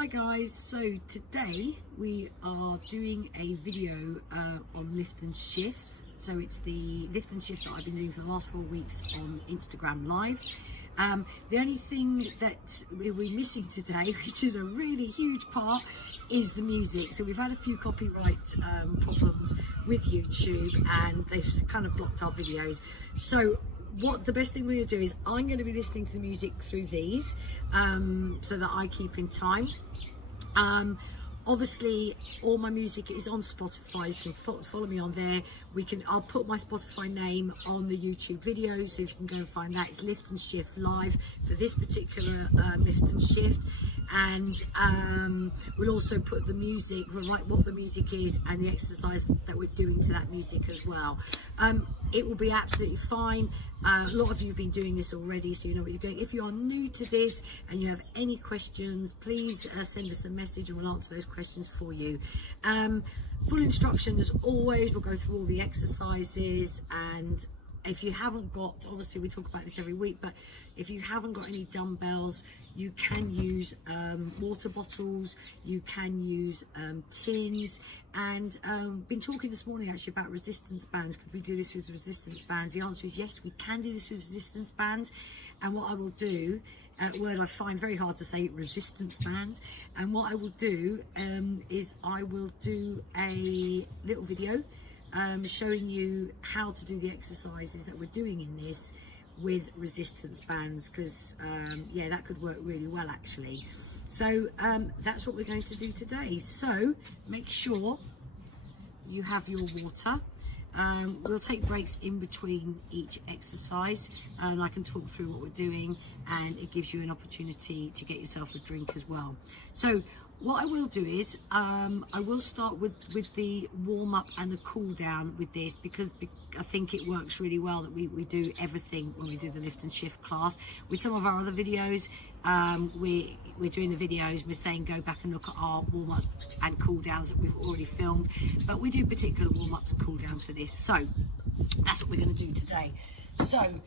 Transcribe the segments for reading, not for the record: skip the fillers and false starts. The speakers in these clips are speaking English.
Hi guys, so today we are doing a video on lift and shift. So it's the lift and shift that I've been doing for the last 4 weeks on Instagram Live. The only thing that we're missing today, which is a really huge part, is the music. So we've had a few copyright problems with YouTube and they've kind of blocked our videos. So what the best thing we're going to do is I'm going to be listening to the music through these so that I keep in time. Obviously all my music is on Spotify. You can follow me on there. I'll put my Spotify name on the YouTube video, so if you can go and find that. It's Lift and Shift Live for this particular lift and shift, and we'll also put the music, we'll write what the music is and the exercise that we're doing to that music as well. It will be absolutely fine. A lot of you have been doing this already, so you know what you're doing. If you are new to this and you have any questions, please send us a message and we'll answer those questions for you. Full instruction as always. We'll go through all the exercises, and if you haven't got, obviously we talk about this every week, but if you haven't got any dumbbells, you can use water bottles, you can use tins, and been talking this morning actually about resistance bands. Could we do this with resistance bands? The answer is yes, we can do this with resistance bands. And what I will do, a word I find very hard to say, resistance bands, and what I will do is I will do a little video showing you how to do the exercises that we're doing in this with resistance bands, because yeah, that could work really well actually. So that's what we're going to do today. So make sure you have your water. We'll take breaks in between each exercise, and I can talk through what we're doing, and it gives you an opportunity to get yourself a drink as well. So what I will do is I will start with the warm-up and the cool-down with this, because I think it works really well that we do everything when we do the lift and shift class. With some of our other videos, we're doing the videos, we're saying go back and look at our warm-ups and cool-downs that we've already filmed, but we do particular warm-ups and cool-downs for this. So that's what we're going to do today. So I'm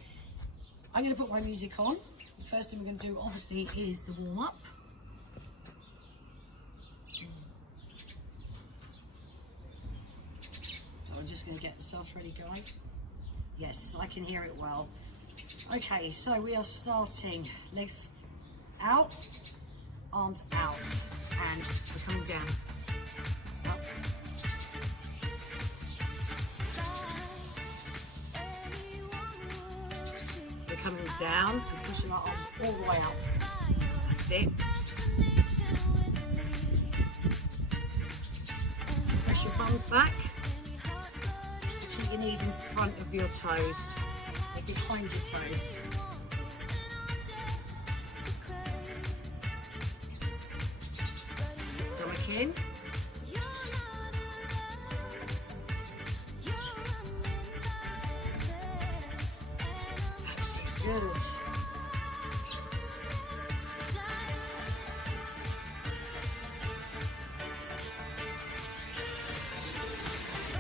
going to put my music on. The first thing we're going to do obviously is the warm-up. I'm just going to get myself ready, guys. Yes, I can hear it well. Okay, so we are starting. Legs out, arms out, and we're coming down. Up. So we're coming down and pushing our arms all the way up. That's it. So push your bums back. Your knees in front of your toes, like behind your toes. Stomach in. That's it, good.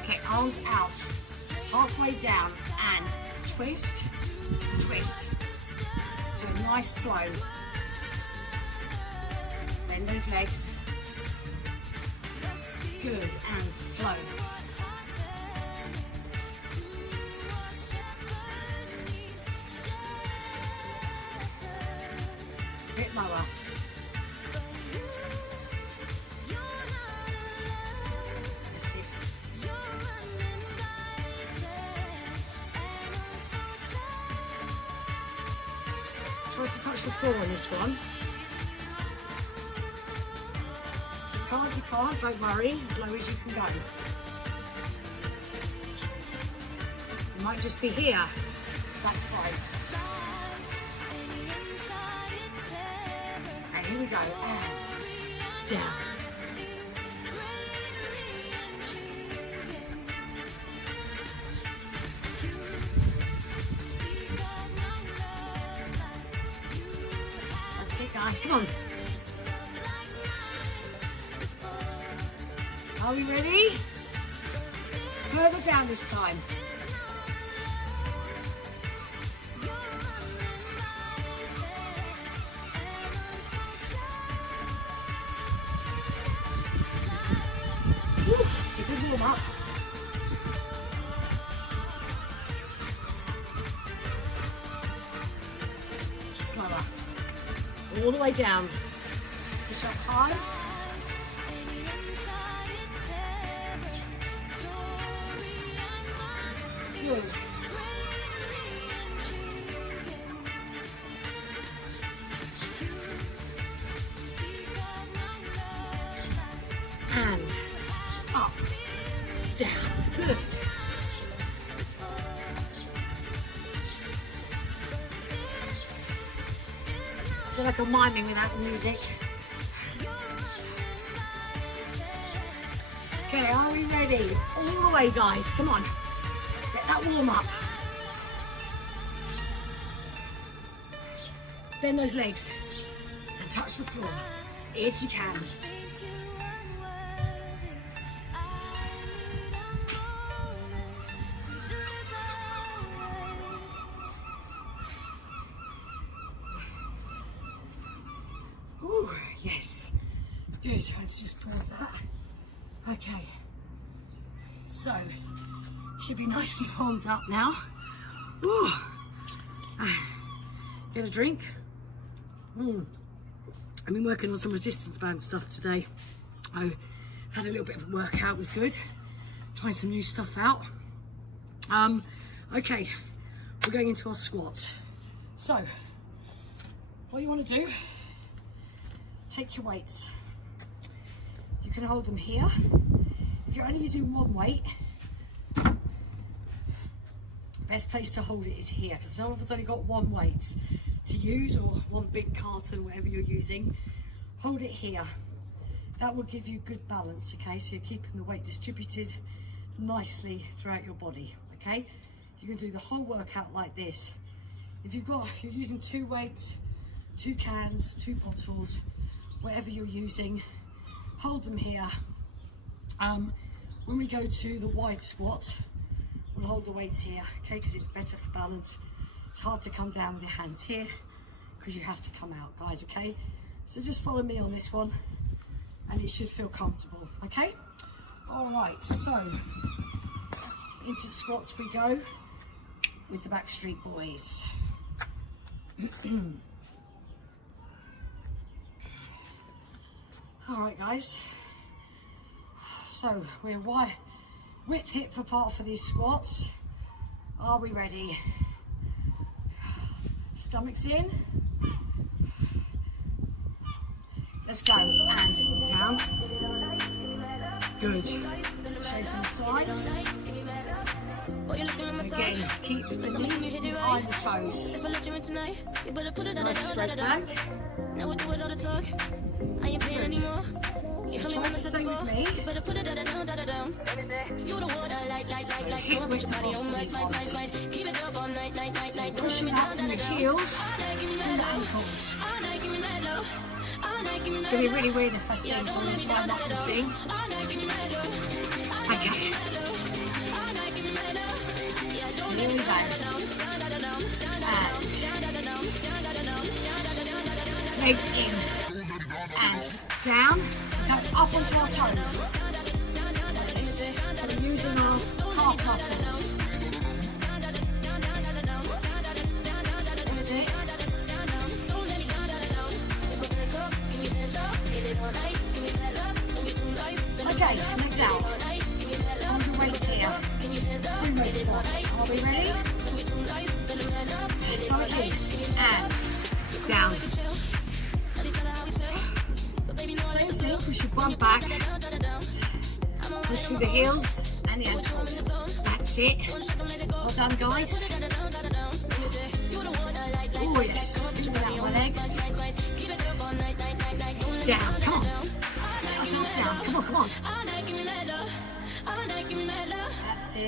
Okay, arms out. Halfway down and twist, twist. So a nice flow. Bend those legs. Good, and flow. A bit lower. That's it. Try to touch the floor on this one. If you can't, don't worry, as low as you can go. You might just be here, that's fine. Okay, here we go, and down. Guys, come on. Are we ready? Further down this time. up. Slower. All the way down. Push up high. Good. And up, down, good. I feel like I'm miming without the music. Okay, are we ready? All the way, guys, come on. Get that warm up. Bend those legs and touch the floor if you can. Ooh, yes. Good, let's just pause that. Okay, so should be nicely warmed up now. Ooh. Get a drink. I've been working on some resistance band stuff today. I had a little bit of a workout, it was good. Trying some new stuff out. Okay, we're going into our squat. So, what you want to do, take your weights. You can hold them here. If you're only using one weight, best place to hold it is here, because some of us only got one weight to use, or one big carton, whatever you're using. Hold it here. That will give you good balance, okay? So you're keeping the weight distributed nicely throughout your body, okay? You can do the whole workout like this. If you're using 2 weights, 2 cans, 2 bottles, whatever you're using, hold them here. When we go to the wide squat, we'll hold the weights here, okay, because it's better for balance. It's hard to come down with your hands here because you have to come out, guys, okay? So just follow me on this one and it should feel comfortable, okay? All right, so into squats we go with the Backstreet Boys. All right, guys. So we're width hip apart for these squats. Are we ready? Stomachs in. Let's go. And down. Good. Shake from the sides. So again, keep the knees behind the toes. Nice straight back. Now we do it all the talk. I ain't paying anymore. So try to stay with me. Hit with the boss for these ones. Pushing out from the heels and the ankles. It's going to be really weird if I sing, so I'm going to try not to sing. Okay. Here we go. And legs in and down. Go up onto our toes. Like this. So we're using our calf muscles. That's it. Okay, legs out. Hold your weights here. Sumo squats. Are we ready? Stomach in and down. Same thing, push your bum back. Push through the heels and the ankles. That's it. Well done, guys. Oh yes, pull out my legs. Down, come on. Ourselves down, come on, come on. That's it.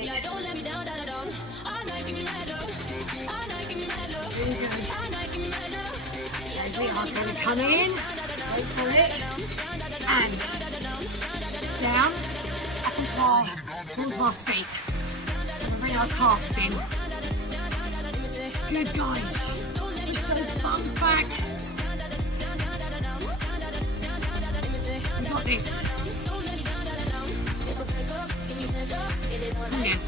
Really good. And we are going to come in, go for it, and down, up as high, towards my feet. So we bring our calves in. Good, guys. Push those bums back. We got this. Brilliant.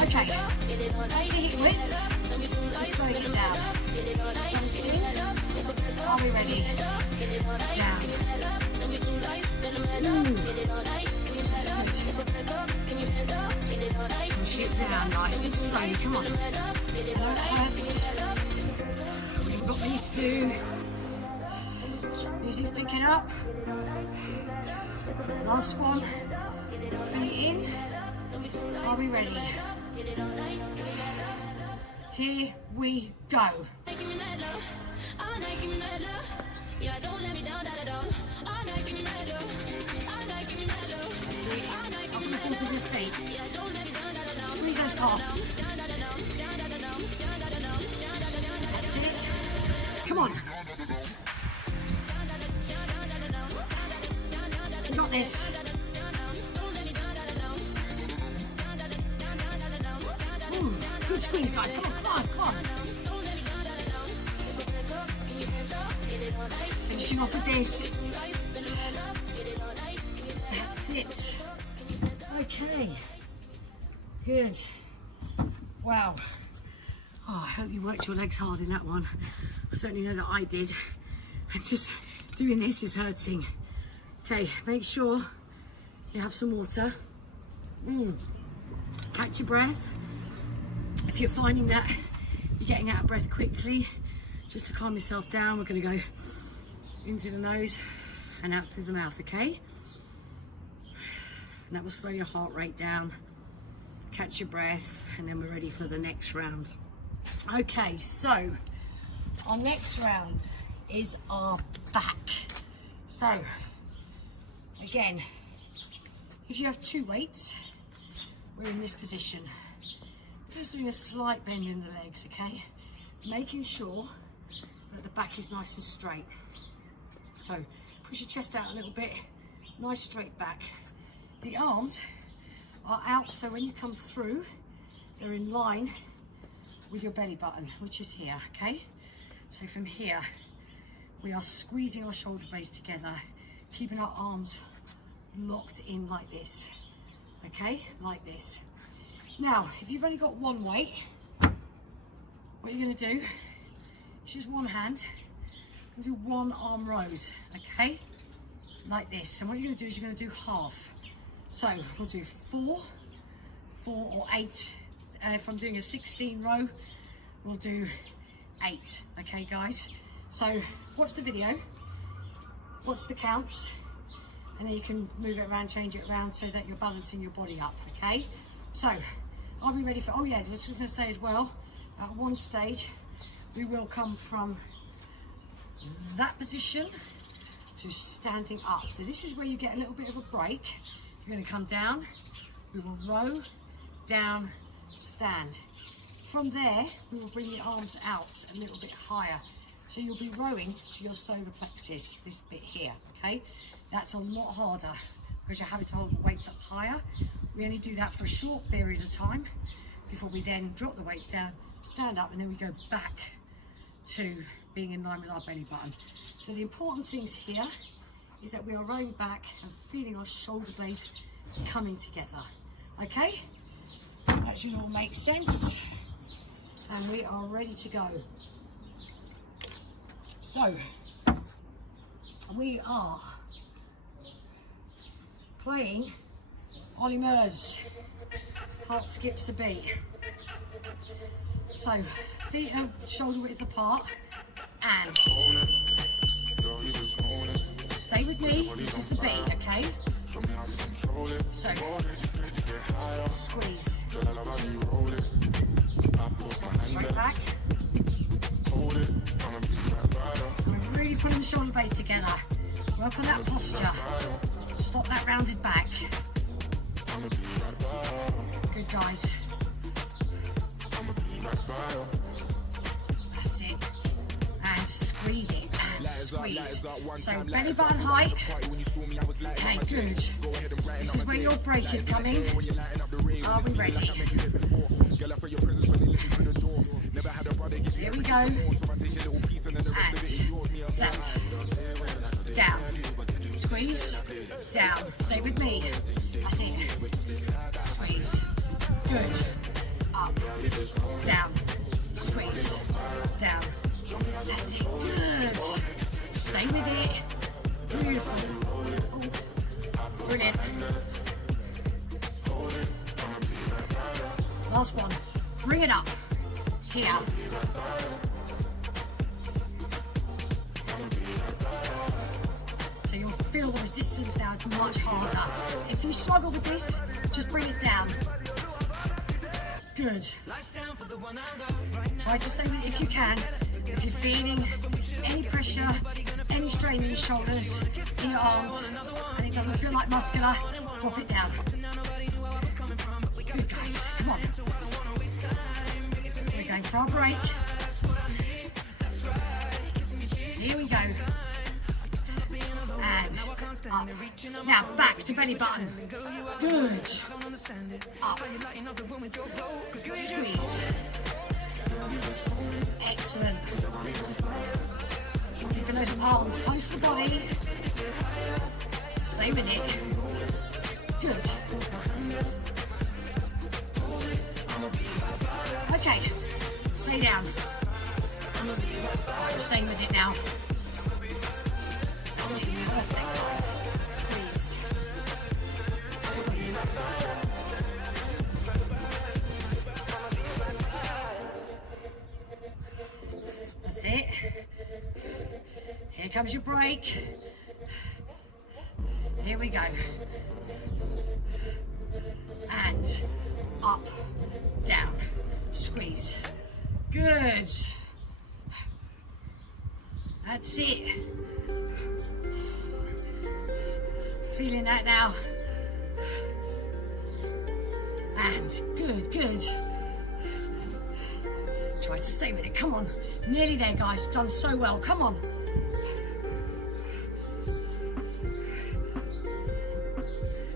Okay, hit width, just slowing it down. Are we ready? Down. That's good. Push it down nice and slowly, come on. That hurts. We've got these to do. Music's picking up. Last one. Feet in. Are we ready? Here we go. Squeeze those calves. That's it. Come on. You got this. Ooh, good squeeze, guys. Come on, come on, come on. Finishing off with this. That's it. Okay. Good. Wow. Oh, I hope you worked your legs hard in that one. I certainly know that I did. And just doing this is hurting. Okay, make sure you have some water. Catch your breath. If you're finding that you're getting out of breath quickly, just to calm yourself down, we're going to go into the nose and out through the mouth, okay? And that will slow your heart rate down. Catch your breath, and then we're ready for the next round. Okay, so our next round is our back. So again, if you have two weights, we're in this position. Just doing a slight bend in the legs, okay? Making sure that the back is nice and straight. So push your chest out a little bit, nice straight back. The arms are out, so when you come through, they're in line with your belly button, which is here, okay? So from here, we are squeezing our shoulder blades together, keeping our arms locked in like this, okay? Like this. Now, if you've only got one weight, what you're gonna do is just one hand, and do one arm rows, okay? Like this. And what you're gonna do is you're gonna do half. So we'll do 4 or 8. If I'm doing a 16 row, we'll do 8, okay guys? So watch the video, watch the counts, and then you can move it around, change it around so that you're balancing your body up, okay? So, are we ready for, oh yeah, I was just gonna say as well, at one stage, we will come from that position to standing up. So this is where you get a little bit of a break. You're gonna come down, we will row, down, stand. From there, we will bring the arms out a little bit higher. So you'll be rowing to your solar plexus, this bit here, okay? That's a lot harder because you're having to hold the weights up higher. We only do that for a short period of time before we then drop the weights down, stand up, and then we go back to being in line with our belly button. So the important things here is that we are rowing back and feeling our shoulder blades coming together, okay? That should all make sense. And we are ready to go. So, we are playing Olly Murs, hop, skips the beat. So, feet are shoulder width apart, and stay with me, this is the beat, okay? So, squeeze. Straight back. I'm really putting the shoulder blades together. Work on that posture. Stop that rounded back. Good, guys. That's it. And squeeze it. And squeeze. So belly button height. Okay, good. This is where your break is coming. Are we ready? Here we go. And stand. Down. Squeeze. squeeze, down, stay with me, that's it, squeeze, good, up, down, squeeze, down, that's it, good, stay with it, beautiful, brilliant, last one, bring it up, here, so you'll feel the resistance now is much harder. If you struggle with this, just bring it down. Good. Try to stay with it if you can. If you're feeling any pressure, any strain in your shoulders, in your arms, and it doesn't feel like muscular, drop it down. Good guys, come on. We're going for our break. Here we go. And up. Now back to belly button. Good. Up. Squeeze. Excellent. Keeping those arms close to the body. Stay with it. Good. Okay. Stay down. Stay with it now. Perfect, guys. Squeeze. Squeeze. That's it. Here comes your break. Here we go. And up, down, squeeze. Good. That's it. Feeling that now. And good, good. Try to stay with it. Come on. Nearly there, guys. Done so well. Come on.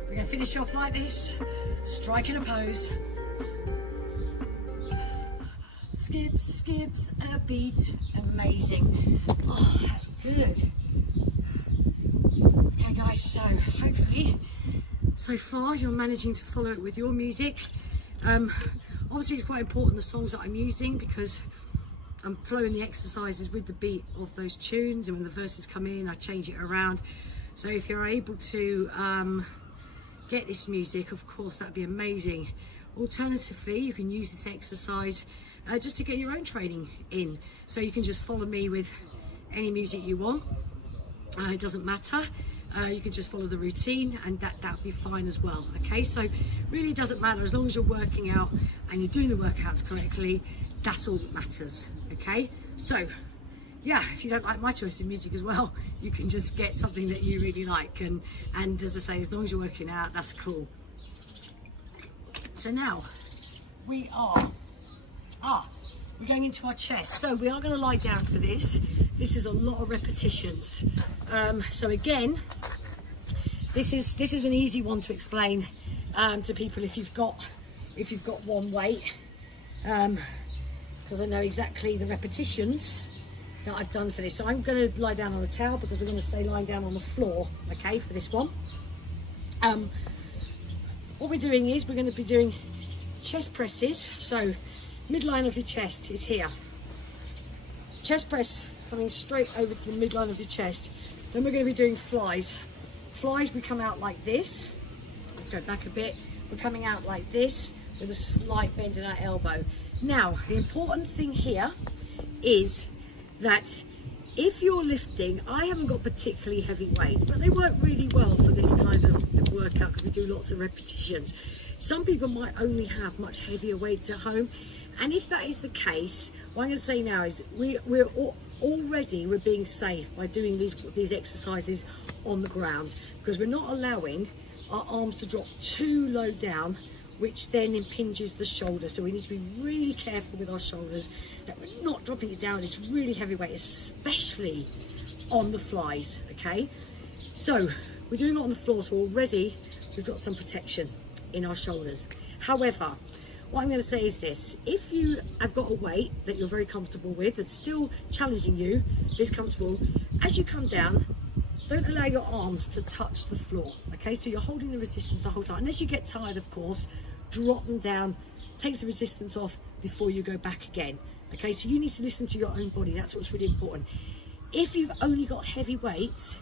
We're going to finish off like this. Striking a pose. Skips a beat. Amazing. Oh, that's good. Okay guys, so hopefully so far you're managing to follow it with your music. Obviously it's quite important the songs that I'm using because I'm flowing the exercises with the beat of those tunes, and when the verses come in I change it around. So if you're able to get this music, of course that'd be amazing. Alternatively, you can use this exercise just to get your own training in, so you can just follow me with any music you want. It doesn't matter. You can just follow the routine and that'll be fine as well. Okay, so really doesn't matter as long as you're working out and you're doing the workouts correctly. That's all that matters. Okay, so yeah, if you don't like my choice of music as well, you can just get something that you really like, and as I say, as long as you're working out, that's cool. So now we are we're going into our chest. So we are going to lie down for this. This is a lot of repetitions. So again, this is an easy one to explain to people if you've got one weight, because I know exactly the repetitions that I've done for this. So I'm going to lie down on a towel because we're going to stay lying down on the floor, okay, for this one. What we're doing is we're going to be doing chest presses. So midline of your chest is here. Chest press coming straight over to the midline of your chest. Then we're going to be doing flies. Flies, we come out like this. Let's go back a bit. We're coming out like this with a slight bend in our elbow. Now, the important thing here is that if you're lifting, I haven't got particularly heavy weights, but they work really well for this kind of workout because we do lots of repetitions. Some people might only have much heavier weights at home, and if that is the case, what I'm going to say now is we're being safe by doing these exercises on the ground, because we're not allowing our arms to drop too low down, which then impinges the shoulder. So we need to be really careful with our shoulders that we're not dropping it down. It's really heavy weight, especially on the flies. Okay, so we're doing it on the floor, so already we've got some protection in our shoulders. However, what I'm going to say is this: if you have got a weight that you're very comfortable with, that's still challenging you, is comfortable, as you come down, don't allow your arms to touch the floor, okay? So you're holding the resistance the whole time. Unless you get tired, of course, drop them down, takes the resistance off before you go back again, okay? So you need to listen to your own body. That's what's really important. If you've only got heavy weights,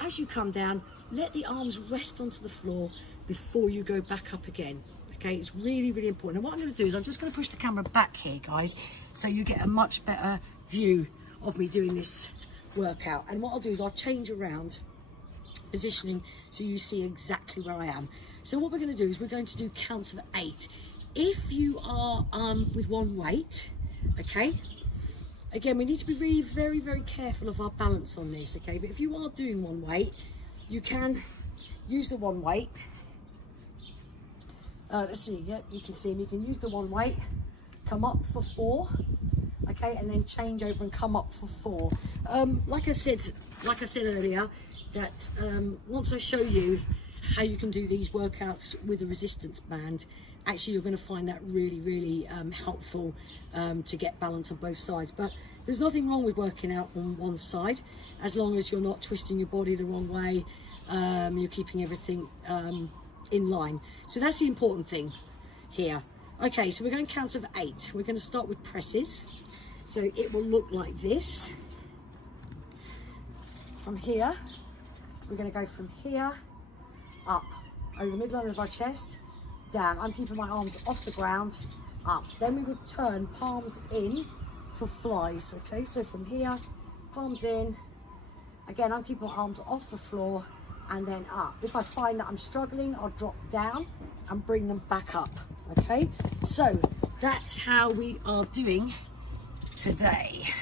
as you come down, let the arms rest onto the floor before you go back up again, okay? It's really, really important. And what I'm going to do is I'm just going to push the camera back here, guys, so you get a much better view of me doing this workout. And what I'll do is I'll change around positioning so you see exactly where I am. So what we're going to do is we're going to do counts of 8. If you are with one weight, okay, again, we need to be really very, very careful of our balance on this, okay? But if you are doing one weight, you can use the one weight. Let's see, yeah, you can see me. You can use the one weight, come up for 4, okay, and then change over and come up for 4. Like I said earlier, that once I show you how you can do these workouts with a resistance band, actually you're going to find that really, really helpful to get balance on both sides. But there's nothing wrong with working out on one side, as long as you're not twisting your body the wrong way, you're keeping everything in line. So that's the important thing here. Okay, so we're going to count of 8. We're going to start with presses. So it will look like this. From here, we're going to go from here, up, over the middle of our chest, down. I'm keeping my arms off the ground, up. Then we would turn palms in for flies, okay? So from here, palms in. Again, I'm keeping my arms off the floor and then up. If I find that I'm struggling, I'll drop down and bring them back up, okay? So that's how we are doing today.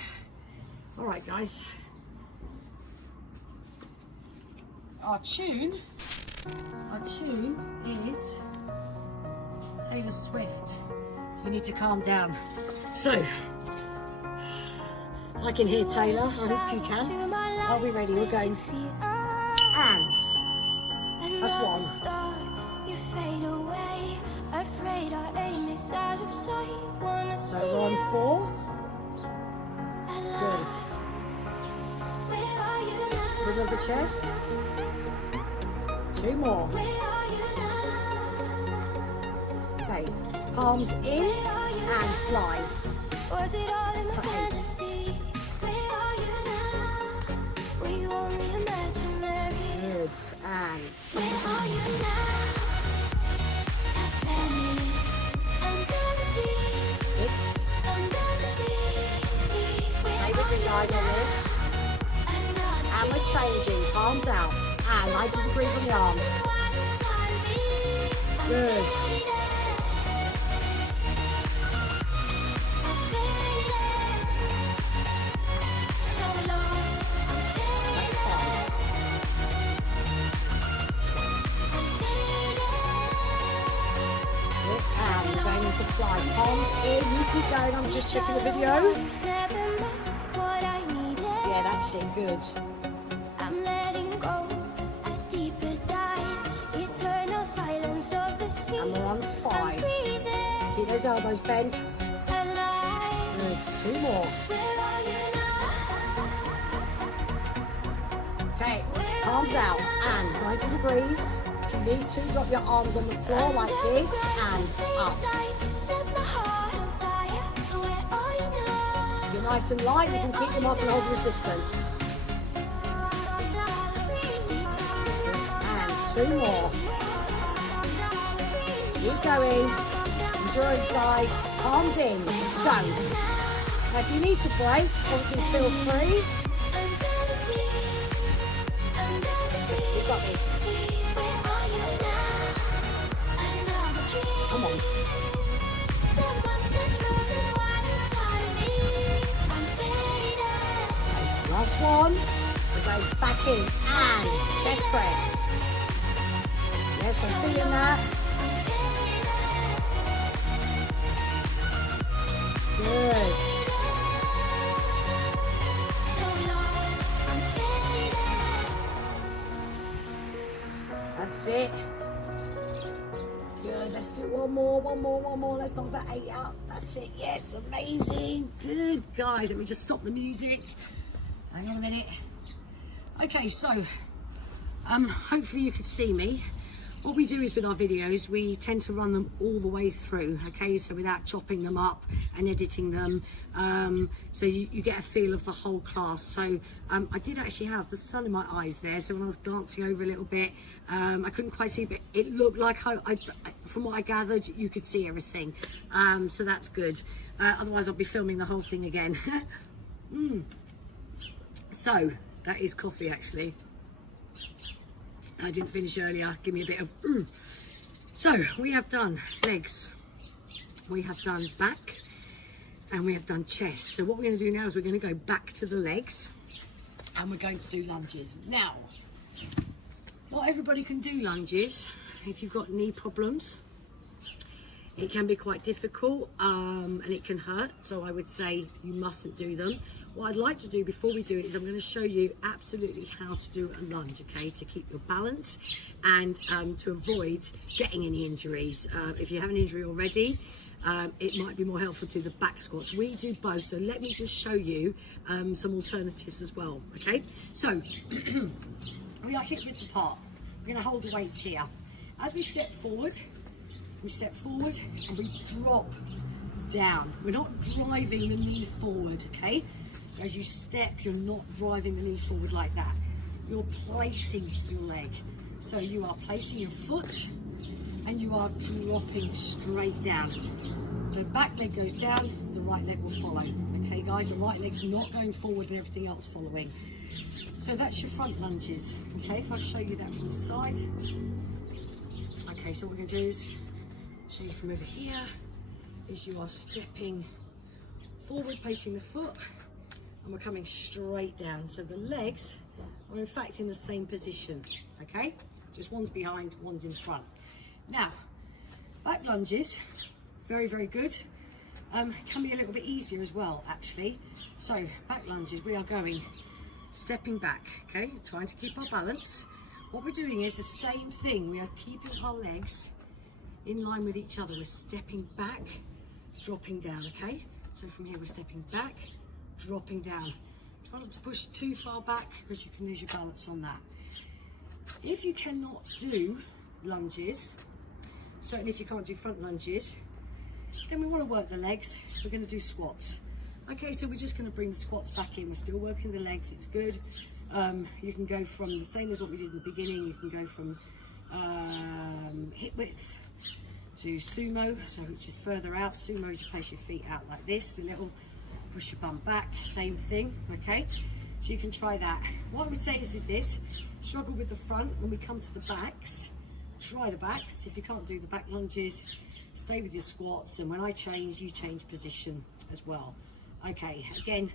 All right, guys. Our tune is Taylor Swift. You need to calm down. So, I can hear Taylor. I hope you can. Are we ready? We're going. And that's 1. So we're on 4. Good. Middle of the chest. 2 more. Okay, palms in and flies. Was it all in my fantasy? Where are you now? Were you only imaginary? Good, and where are you now? Under the sea. 6. Under the sea. Stay with the line on this. And we're changing, palms out. And 90 degrees on the arms. Good. And we're going into fly. Palms in, you keep going, I'm just checking the video. Yeah, that's it, good. And we're on 5. Keep those elbows bent. Good. 2 more. Okay, palms out and 90 degrees. If you need to, drop your arms on the floor like this and up. If you're nice and light, you can keep them off and hold resistance. And 2 more. Keep going. Endurance, guys. Palms in. Go. Now, if you need to break, obviously feel free. You've got this. Come on. Okay, last one. We're going back in and chest press. Yes, I'm feeling that. Good. That's it. Good. Let's do one more. Let's knock that 8 out. That's it. Yes, amazing. Good, guys. Let me just stop the music. Hang on a minute. Okay, so hopefully you could see me. What we do is with our videos, we tend to run them all the way through, okay, so without chopping them up and editing them, so you get a feel of the whole class. So I did actually have the sun in my eyes there, so when I was glancing over a little bit, I couldn't quite see, but it looked like from what I gathered, you could see everything, so that's good. Otherwise I'll be filming the whole thing again. So that is coffee actually. I didn't finish earlier, give me a bit of So we have done legs, we have done back, and we have done chest. So what we're going to do now is we're going to go back to the legs and we're going to do lunges. Now, not everybody can do lunges. If you've got knee problems, it can be quite difficult and it can hurt, so I would say you mustn't do them. What I'd like to do before we do it is I'm going to show you absolutely how to do a lunge, okay, to keep your balance and to avoid getting any injuries. If you have an injury already, it might be more helpful to do the back squats. We do both, so let me just show you some alternatives as well, okay? So we are hip width apart. We're going to hold the weights here. As we step forward and we drop down. We're not driving the knee forward, okay? So as you step, you're not driving the knee forward like that. You're placing your leg. So you are placing your foot and you are dropping straight down. The back leg goes down, the right leg will follow. Okay guys, the right leg's not going forward and everything else following. So that's your front lunges, okay? If I show you that from the side. Okay, so what we're going to do is show you from over here, is you are stepping forward, placing the foot, and we're coming straight down. So the legs are in fact in the same position, okay? Just one's behind, one's in front. Now, back lunges, very, very good. Can be a little bit easier as well, actually. So back lunges, we are going, stepping back, okay? Trying to keep our balance. What we're doing is the same thing. We are keeping our legs in line with each other. We're stepping back, dropping down, okay? So from here we're stepping back, dropping down. Try not to push too far back because you can lose your balance on that. If you cannot do lunges, certainly if you can't do front lunges, then we want to work the legs. We're going to do squats. Okay, so we're just going to bring the squats back in. We're still working the legs, it's good. You can go from the same as what we did in the beginning. You can go from hip width to sumo, so which is further out. Sumo is you place your feet out like this, a little push your bum back, same thing, okay? So you can try that. What I would say is this, struggle with the front. When we come to the backs, try the backs. If you can't do the back lunges, stay with your squats, and when I change, you change position as well. Okay, again,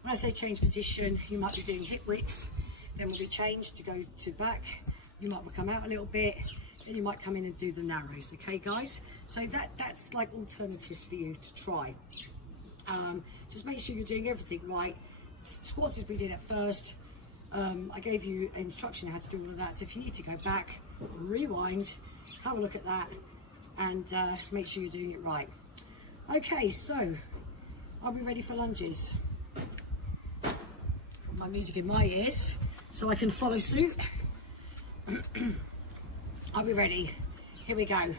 when I say change position, you might be doing hip width, then we'll be changed to go to back. You might come out a little bit, then you might come in and do the narrows, okay guys? So that's like alternatives for you to try. Just make sure you're doing everything right. Squats as we did at first. I gave you instruction how to do all of that, so if you need to go back, rewind, have a look at that, and make sure you're doing it right. Okay, so are we ready for lunges? Put my music in my ears so I can follow suit. Are we ready? Here we go.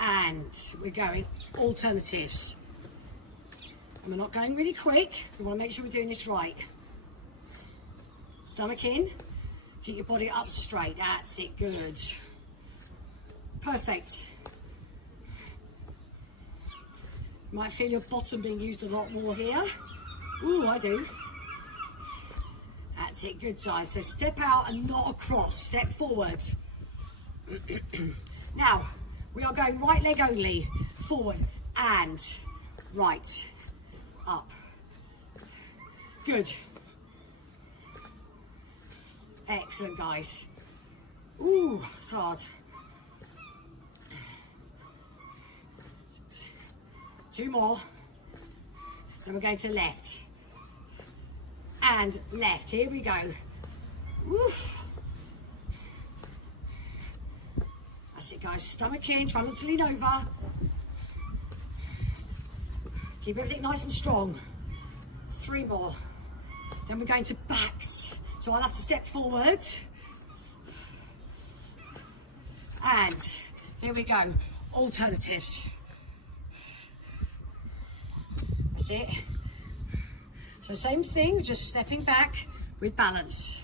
And we're going alternatives. And we're not going really quick. We want to make sure we're doing this right. Stomach in. Keep your body up straight. That's it. Good. Perfect. You might feel your bottom being used a lot more here. Ooh, I do. That's it. Good size. So step out and not across. Step forward. Now, we are going right leg only. Forward and right. Up. Good. Excellent, guys. Ooh, it's hard. 2 more. Then we're going to left. And left. Here we go. Oof. That's it, guys. Stomach in. Try not to lean over. Keep everything nice and strong. 3 more. Then we're going to backs. So I'll have to step forward. And here we go, alternatives. That's it. So same thing, just stepping back with balance.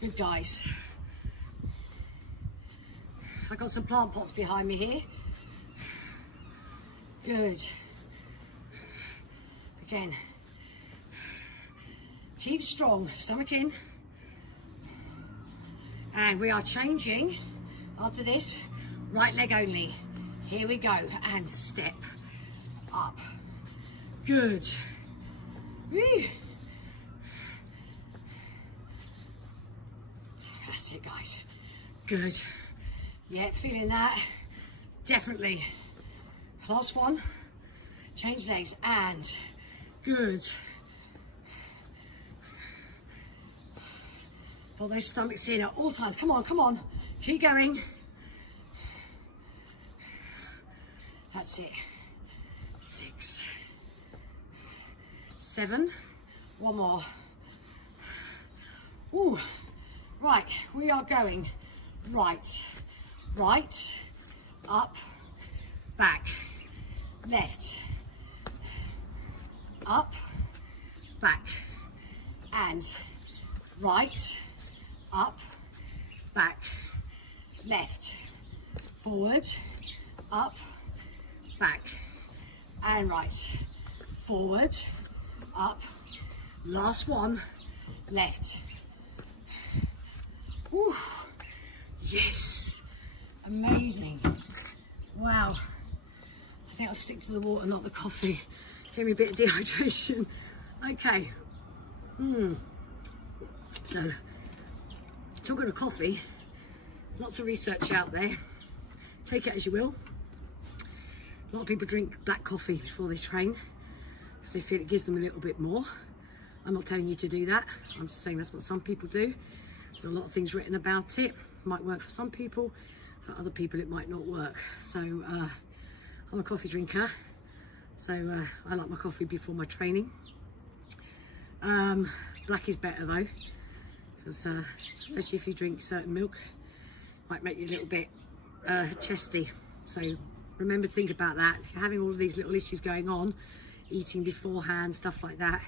Good, guys. I've got some plant pots behind me here. Good. Again. Keep strong, stomach in. And we are changing after this, right leg only. Here we go, and step up. Good. Woo. That's it, guys. Good. Yeah, feeling that. Definitely. Last one. Change legs, and good. Pull those stomachs in at all times. Come on, come on. Keep going. That's it. 6, 7. One more. Ooh. Right, we are going right, up, back, left, up, back, and right, up, back, left, forward, up, back, and right, forward, up, last one, left. Whew. Yes, amazing. Wow, I think I'll stick to the water, not the coffee. Gave me a bit of dehydration. Okay. So, talking of coffee, lots of research out there. Take it as you will. A lot of people drink black coffee before they train because they feel it gives them a little bit more. I'm not telling you to do that. I'm just saying that's what some people do. There's a lot of things written about it. It might work for some people. For other people, it might not work. So I'm a coffee drinker. So I like my coffee before my training. Black is better though, because especially if you drink certain milks, might make you a little bit chesty. So remember to think about that. If you're having all of these little issues going on, eating beforehand, stuff like that,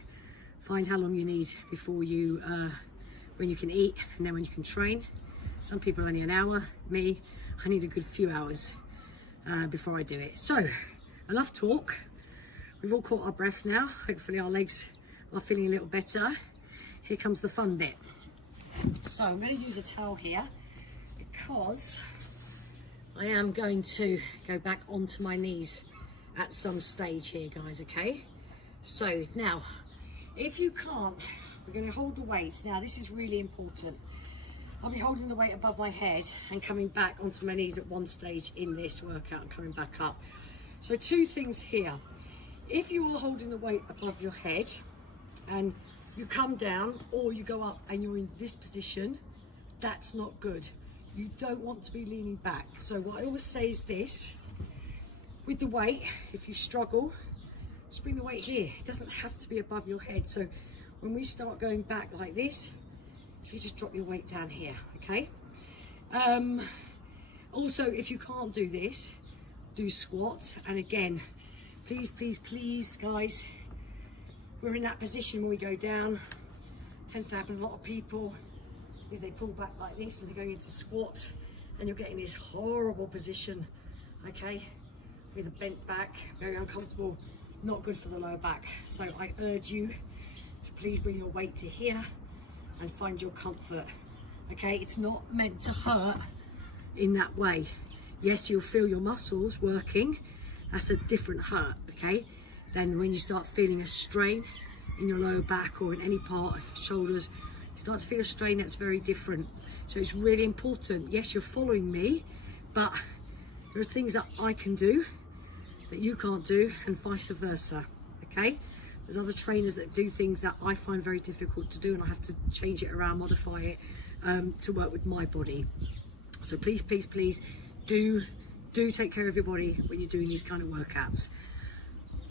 find how long you need before you, when you can eat and then when you can train. Some people only an hour. Me, I need a good few hours before I do it. So enough talk. We've all caught our breath now. Hopefully our legs are feeling a little better. Here comes the fun bit. So I'm going to use a towel here because I am going to go back onto my knees at some stage here, guys, okay? So now, if you can't, we're going to hold the weights. Now this is really important. I'll be holding the weight above my head and coming back onto my knees at one stage in this workout and coming back up. So two things here. If you are holding the weight above your head and you come down or you go up and you're in this position, that's not good. You don't want to be leaning back. So what I always say is this, with the weight, if you struggle, just bring the weight here. It doesn't have to be above your head. So when we start going back like this, you just drop your weight down here, okay? Also, if you can't do this, do squats. And again, please, please, please, guys, we're in that position when we go down. It tends to happen to a lot of people is they pull back like this and they're going into squats and you're getting this horrible position, okay? With a bent back, very uncomfortable, not good for the lower back. So I urge you to please bring your weight to here and find your comfort, okay? It's not meant to hurt in that way. Yes, you'll feel your muscles working. That's a different hurt, okay? Then when you start feeling a strain in your lower back or in any part of your shoulders, you start to feel a strain, that's very different. So it's really important. Yes, you're following me, but there are things that I can do that you can't do and vice versa, okay? There's other trainers that do things that I find very difficult to do and I have to change it around, modify it to work with my body. So please, please, please do take care of your body when you're doing these kind of workouts.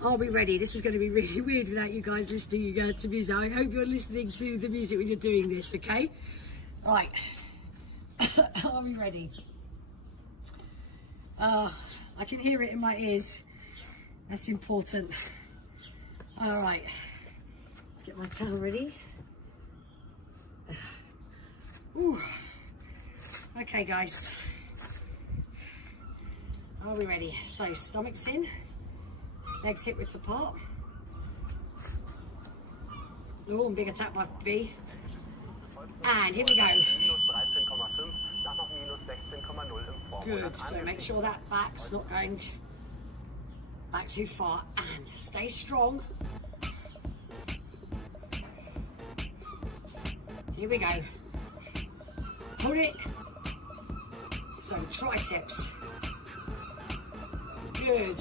Are we ready? This is going to be really weird without you guys listening to music. I hope you're listening to the music when you're doing this, okay? Right. Are we ready? I can hear it in my ears. That's important. All right. Let's get my towel ready. Ooh. Okay, guys. Are we ready? So, stomach's in. Legs hip width apart. Oh, and big attack by B. And here we go. Good. So make sure that back's not going back too far. And stay strong. Here we go. Hold it. So triceps. Good.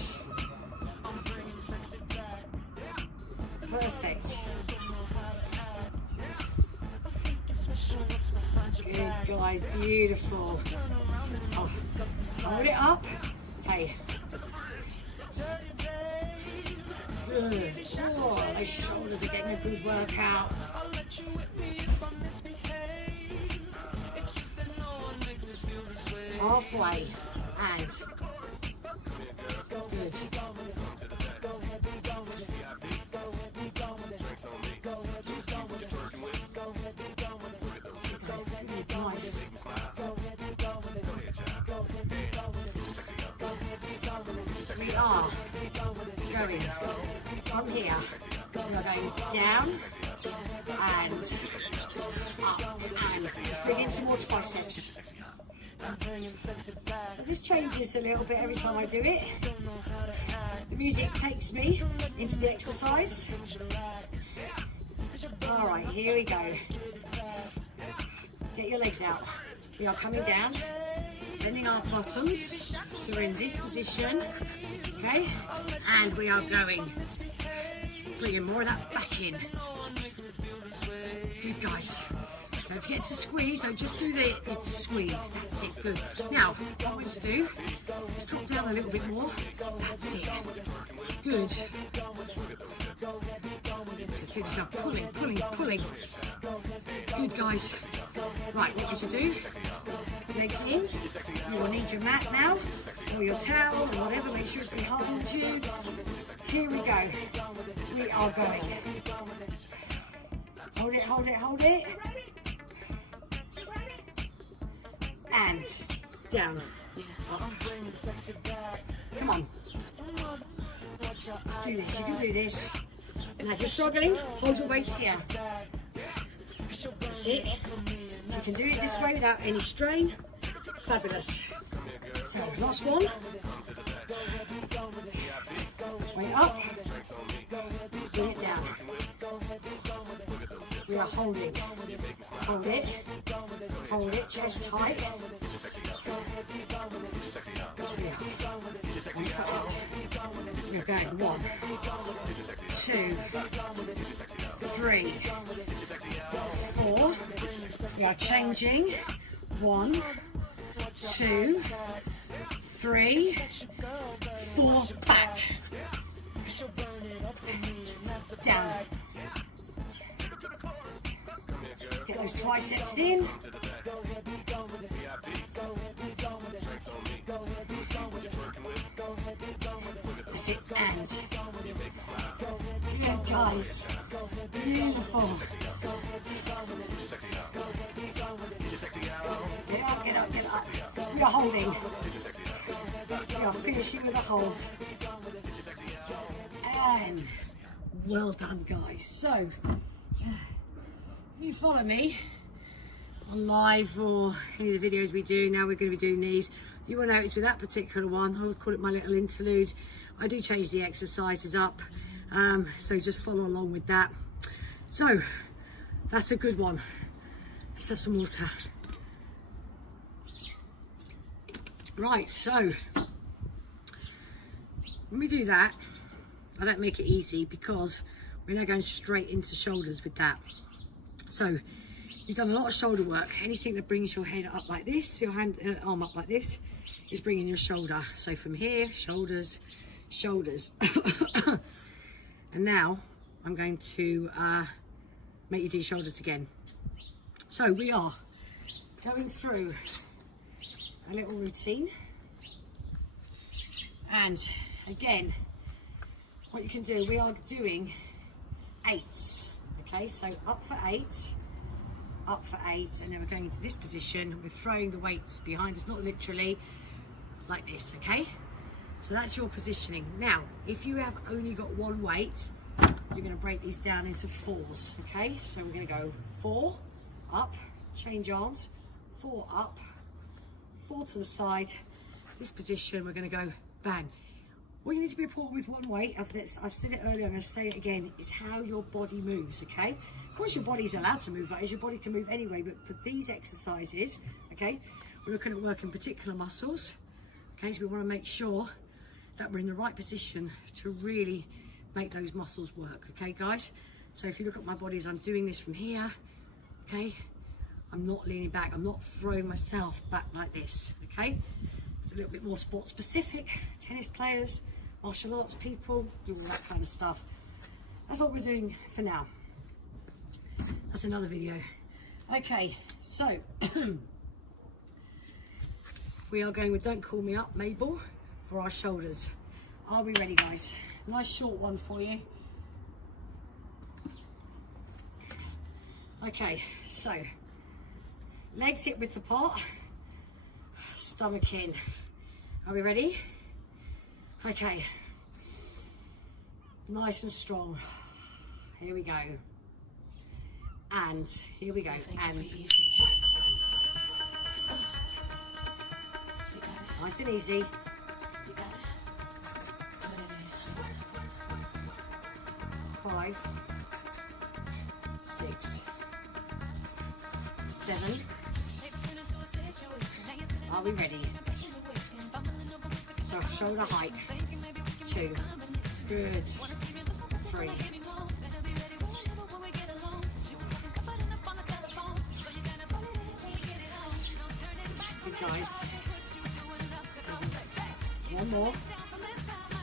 Perfect. Good, guys, beautiful. Oh, hold it up. Okay. Good. Oh, those shoulders are getting a good workout. Halfway. And good. Nice. We are going from here. We are going down and up, and let's bring in some more triceps. So this changes a little bit every time I do it. The music takes me into the exercise. All right, here we go. Get your legs out. We are coming down, bending our bottoms. So we're in this position, okay? And we are going. Bringing more of that back in. Good, guys. Don't forget to squeeze, so just do the squeeze. That's it, good. Now, what I want you to do is drop down a little bit more. That's it. Good. So feel yourself pulling, pulling, pulling. Good, guys. Right, what we should do, legs in. You will need your mat now, or your towel, or whatever. Make sure it's behind you. Here we go. We are going. Hold it, hold it, hold it. And down. Come on. Let's do this. You can do this. Now if you're struggling, hold your weight here. That's it. You can do it this way without any strain. Fabulous. So last one. Weight up. Bring it down. We are holding. Hold it. Hold it. Chest tight. We're going 1, 2, 3, 4. We are changing. 1, 2, 3, 4. Back. Down. Get those triceps in. That's it, and good, guys. Beautiful. Get up, get up, get up. We are holding. We are finishing with a hold. And well done, guys. So, if you follow me on live or any of the videos we do, now we're going to be doing these. You will notice with that particular one, I would call it my little interlude, I do change the exercises up, so just follow along with that. So that's a good one. Let's have some water. Right, so when we do that, I don't make it easy because we're now going straight into shoulders with that. So you've done a lot of shoulder work. Anything that brings your head up like this, your arm up like this, is bringing your shoulder. So from here, shoulders, shoulders. And now I'm going to make you do shoulders again. So we are going through a little routine, and again, what you can do, we are doing 8s. Okay, so up for 8, up for 8, and then we're going into this position. We're throwing the weights behind us, not literally, like this. Okay, so that's your positioning. Now, if you have only got one weight, you're going to break these down into 4s. Okay, so we're going to go 4 up, change arms, 4 up, 4 to the side. This position, we're going to go bang. What you need to be important with one weight, I've said it earlier, I'm going to say it again, is how your body moves. Okay, of course your body's allowed to move, that is, your body can move anyway, but for these exercises, okay, we're looking at working particular muscles. Okay, so we want to make sure that we're in the right position to really make those muscles work. Okay guys, so if you look at my body as I'm doing this from here, okay, I'm not leaning back, I'm not throwing myself back like this. Okay, it's a little bit more sport specific. Tennis players, martial arts people do all that kind of stuff. That's what we're doing for now. That's another video. Okay, so we are going with Don't Call Me Up, Mabel, for our shoulders. Are we ready, guys? Nice short one for you. Okay, so legs hip width apart, stomach in. Are we ready? Okay, nice and strong. Here we go. And here we go. And nice and easy. 5, 6, 7. Are we ready? So shoulder height. 2. Good. 3. Good guys. 7. One more.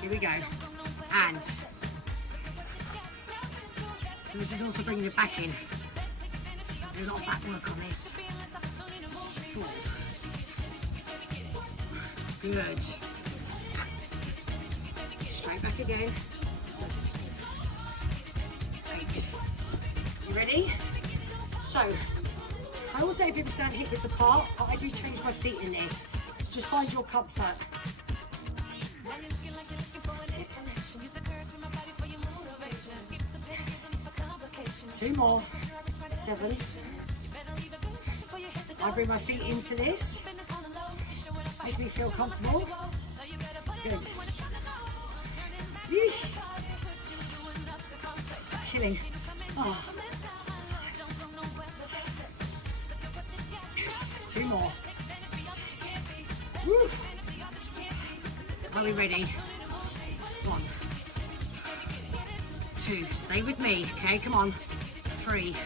Here we go. And so this is also bringing it back in. There's a lot of back work on this. 4. Good. Straight back again. 7. 8. You ready? So, I always say people stand hip width apart, but I do change my feet in this. So just find your comfort. 2 more. 7. I bring my feet in for this. Makes me feel comfortable. Good. Yeesh. Killing. Oh. 2 more. Woo. Are we ready? 1, 2. Stay with me. Okay, come on. 3, 4,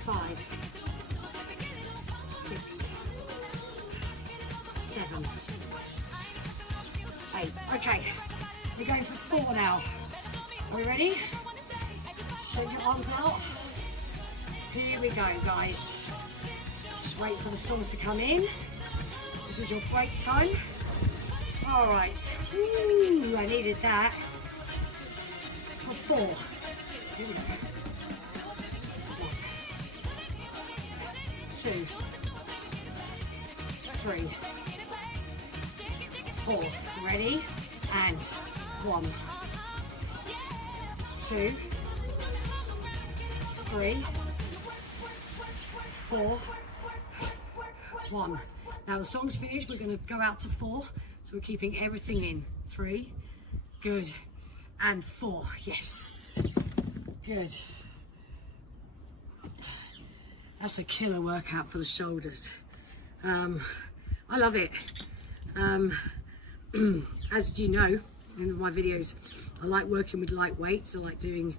5, 6, 7, 8. Okay, we're going for 4 now. Are we ready? Shake your arms out. Here we go, guys. Just wait for the song to come in. This is your break time. All right. Ooh, I needed that. 4. Here we go. 1, 2, 3, 4. Ready? And 1, 2, 3, 4, 1. Now the song's finished. We're going to go out to 4. So we're keeping everything in. 3. Good. And 4, yes, good. That's a killer workout for the shoulders. I love it. As you know, in my videos, I like working with light weights. I like doing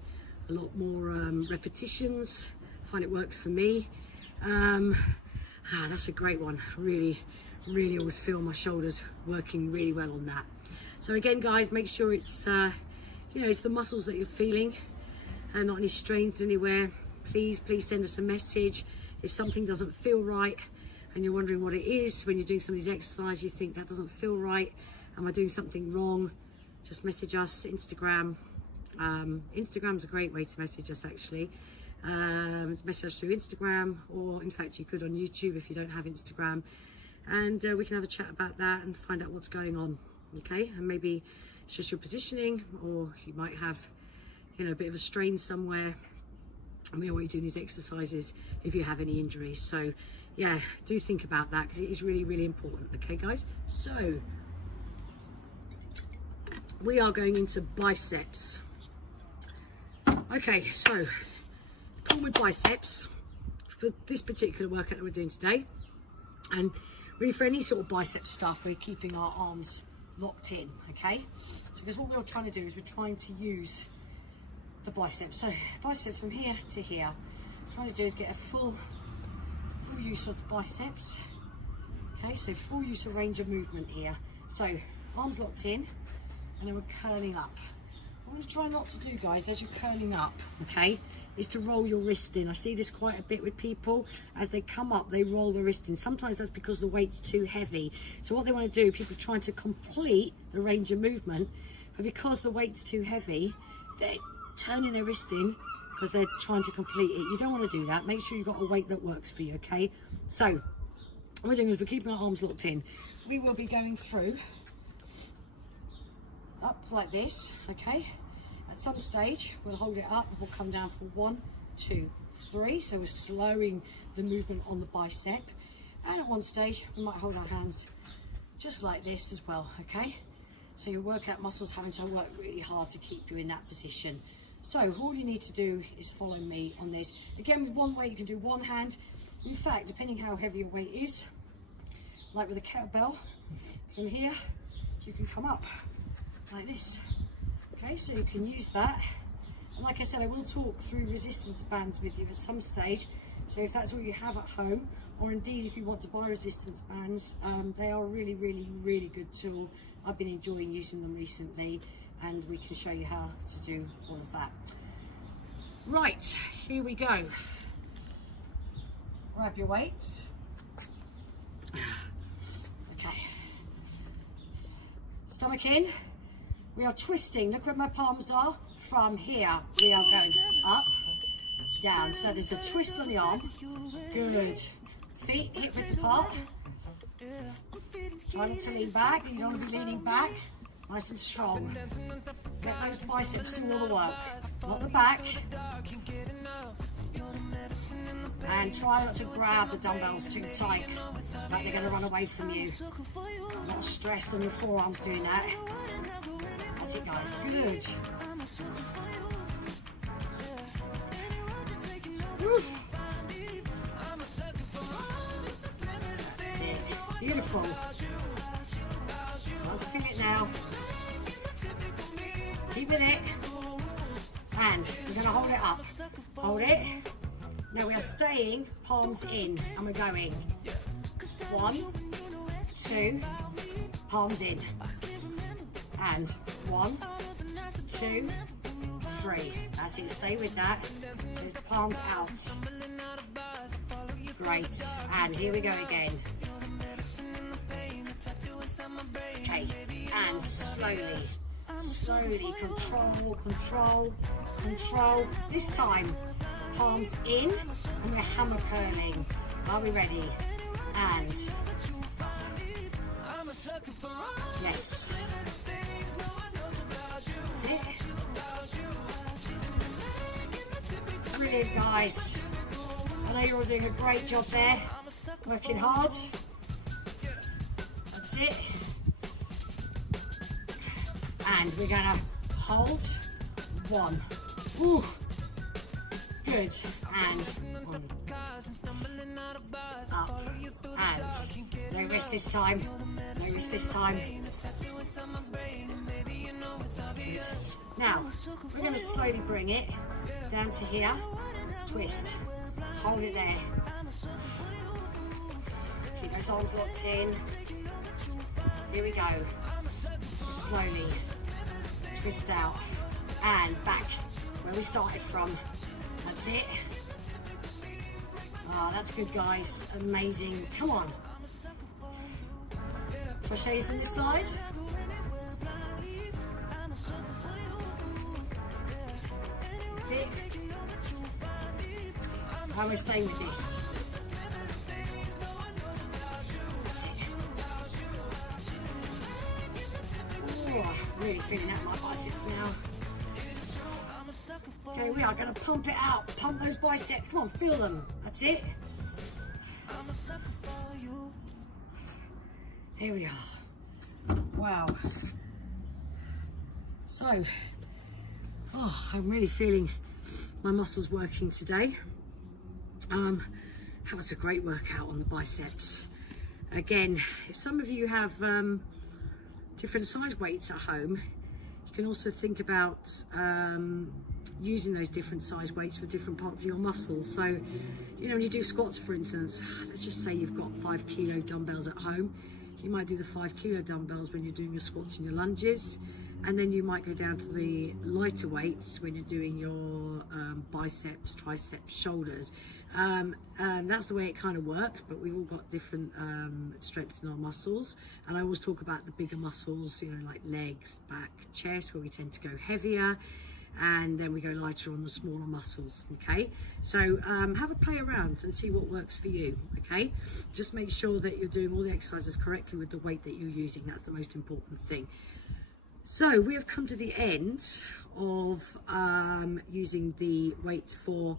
a lot more repetitions. I find it works for me. That's a great one. Really always feel my shoulders working really well on that. So again, guys, make sure it's you know, it's the muscles that you're feeling and not any strains anywhere. Please send us a message if something doesn't feel right and you're wondering what it is. When you're doing some of these exercises, you think that doesn't feel right, am I doing something wrong? Just message us. Instagram, Instagram's a great way to message us, actually. Message us through Instagram, or in fact you could on YouTube if you don't have Instagram, and we can have a chat about that and find out what's going on. Okay, and maybe it's just your positioning, or you might have, you know, a bit of a strain somewhere, and we don't want you doing these exercises if you have any injuries. So yeah, do think about that, because it is really, really important. Okay guys, so we are going into biceps. Okay, so pull with biceps for this particular workout that we're doing today, and really for any sort of bicep stuff, we're keeping our arms locked in. Okay, so because what we're trying to do is we're trying to use the biceps, so biceps from here to here. What we're trying to do is get a full use of the biceps. Okay, so full use of range of movement here. So arms locked in, and then we're curling up. What I'm going to try not to do, guys, as you're curling up, okay, is to roll your wrist in. I see this quite a bit with people. As they come up, they roll the wrist in. Sometimes that's because the weight's too heavy. So what they want to do, people are trying to complete the range of movement, but because the weight's too heavy, they're turning their wrist in because they're trying to complete it. You don't want to do that. Make sure you've got a weight that works for you, okay? So what we're doing is we're keeping our arms locked in. We will be going through up like this, okay? At some stage, we'll hold it up and we'll come down for 1, 2, 3. So we're slowing the movement on the bicep. And at one stage, we might hold our hands just like this as well, okay? So your workout muscles having to work really hard to keep you in that position. So all you need to do is follow me on this. Again, with one weight, you can do one hand. In fact, depending how heavy your weight is, like with a kettlebell, from here, you can come up like this. Okay, so you can use that. And like I said, I will talk through resistance bands with you at some stage. So if that's all you have at home, or indeed if you want to buy resistance bands, they are a really, really, really good tool. I've been enjoying using them recently, and we can show you how to do all of that. Right, here we go. Grab your weights. Okay. Stomach in. We are twisting. Look where my palms are. From here, we are going up, down. So there's a twist on the arm. Good. Feet hip width apart. Try not to lean back. You don't want to be leaning back. Nice and strong. Get those biceps do all the work. Not the back. And try not to grab the dumbbells too tight, like they're going to run away from you. A lot of stress on your forearms doing that. That's it, guys. Good. Woo. That's it. Beautiful. Start to feel it now. Keep it. And we're going to hold it up. Hold it. Now we are staying palms in, and we're going 1, 2, palms in, and 1, 2, 3. That's it. Stay with that. So it's palms out. Great. And here we go again. Okay. And slowly, control. This time, palms in, and we're hammer curling. Are we ready? And yes. That's it. Brilliant, guys. I know you're all doing a great job there. Working hard. That's it. And we're gonna hold 1. Ooh. Good. And 1. Up. And no rest this time. No rest this time. Good. Now, we're going to slowly bring it down to here. Twist. Hold it there. Keep those arms locked in. Here we go. slowly. Twist out and back where we started from. That's it. Ah, that's good, guys. Amazing. Come on. Shall I show you from this side? That's it. How we're staying with this. That's it. Oh, really feeling out my biceps now. Okay, we are going to pump it out. Pump those biceps. Come on, feel them. That's it. Here we are. Wow. So, I'm really feeling my muscles working today. That was a great workout on the biceps. Again, if some of you have different size weights at home, you can also think about using those different size weights for different parts of your muscles. So, you know, when you do squats, for instance, let's just say you've got 5 kilo dumbbells at home. You might do the 5 kilo dumbbells when you're doing your squats and your lunges, and then you might go down to the lighter weights when you're doing your biceps, triceps, shoulders. That's the way it kind of works, but we've all got different strengths in our muscles. And I always talk about the bigger muscles, you know, like legs, back, chest, where we tend to go heavier, and then we go lighter on the smaller muscles. Okay, so have a play around and see what works for you. Okay, just make sure that you're doing all the exercises correctly with the weight that you're using. That's the most important thing. So we have come to the end of using the weight for,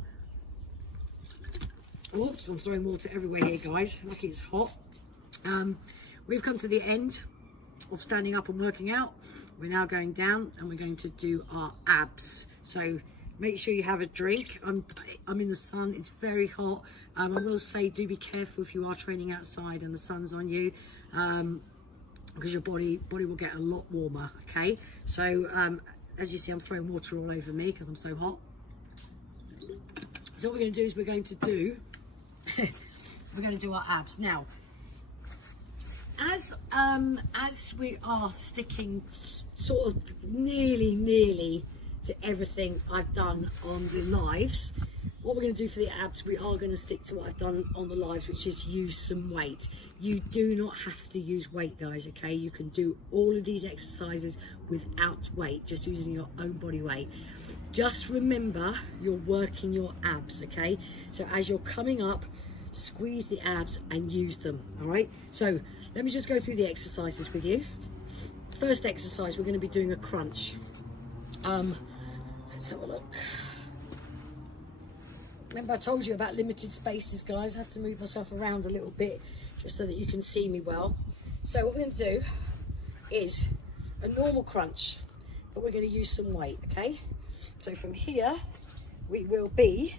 oops, I'm throwing water everywhere here, guys, lucky it's hot. We've come to the end of standing up and working out. We're now going down and we're going to do our abs. So make sure you have a drink. I'm in the sun, it's very hot. I will say, do be careful if you are training outside and the sun's on you, because your body will get a lot warmer. Okay, so as you see, I'm throwing water all over me because I'm so hot. So what we're going to do is we're going to do our abs now. As we are sticking sort of nearly to everything I've done on the lives, what we're going to do for the abs, we are going to stick to what I've done on the lives, which is use some weight. You do not have to use weight, guys, okay? You can do all of these exercises without weight, just using your own body weight. Just remember, you're working your abs, okay? So as you're coming up, squeeze the abs and use them, all right? So let me just go through the exercises with you. First exercise, we're going to be doing a crunch. Let's have a look. Remember I told you about limited spaces, guys. I have to move myself around a little bit just so that you can see me well. So what we're going to do is a normal crunch, but we're going to use some weight, okay? So from here, we will be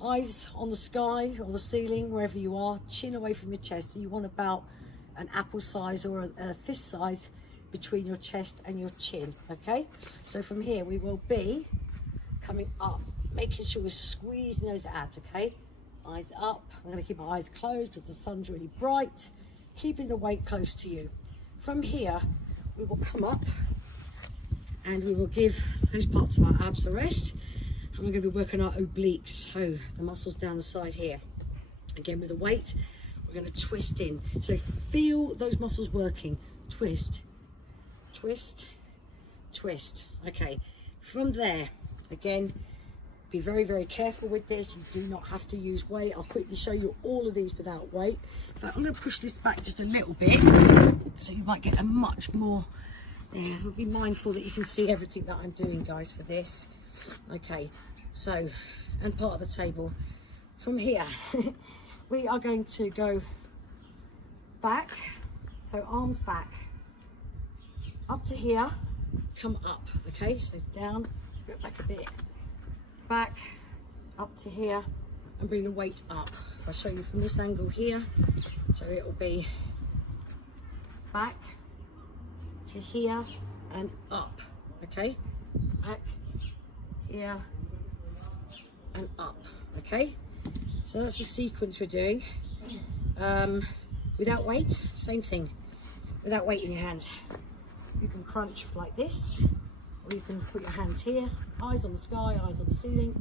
eyes on the sky or the ceiling, wherever you are, chin away from your chest. So you want about an apple size or a fist size between your chest and your chin, okay? So from here, we will be coming up, making sure we're squeezing those abs, okay? Eyes up. I'm going to keep my eyes closed because the sun's really bright, keeping the weight close to you. From here, we will come up and we will give those parts of our abs a rest. And we're going to be working our obliques, so the muscles down the side here. Again, with the weight, we're going to twist in. So feel those muscles working. Twist, twist, twist. Okay, from there, again, be very, very careful with this. You do not have to use weight. I'll quickly show you all of these without weight. But I'm going to push this back just a little bit, so you might get a much more there. Be mindful that you can see everything that I'm doing, guys, for this. Okay, so, and part of the table. From here, we are going to go back, so arms back, up to here, come up, okay? So down, go back a bit, back, up to here, and bring the weight up. I'll show you from this angle here, so it will be back to here and up, okay? Back, here, and up, okay? So that's the sequence we're doing. Without weight, same thing. Without weight in your hands. You can crunch like this, or you can put your hands here, eyes on the sky, eyes on the ceiling,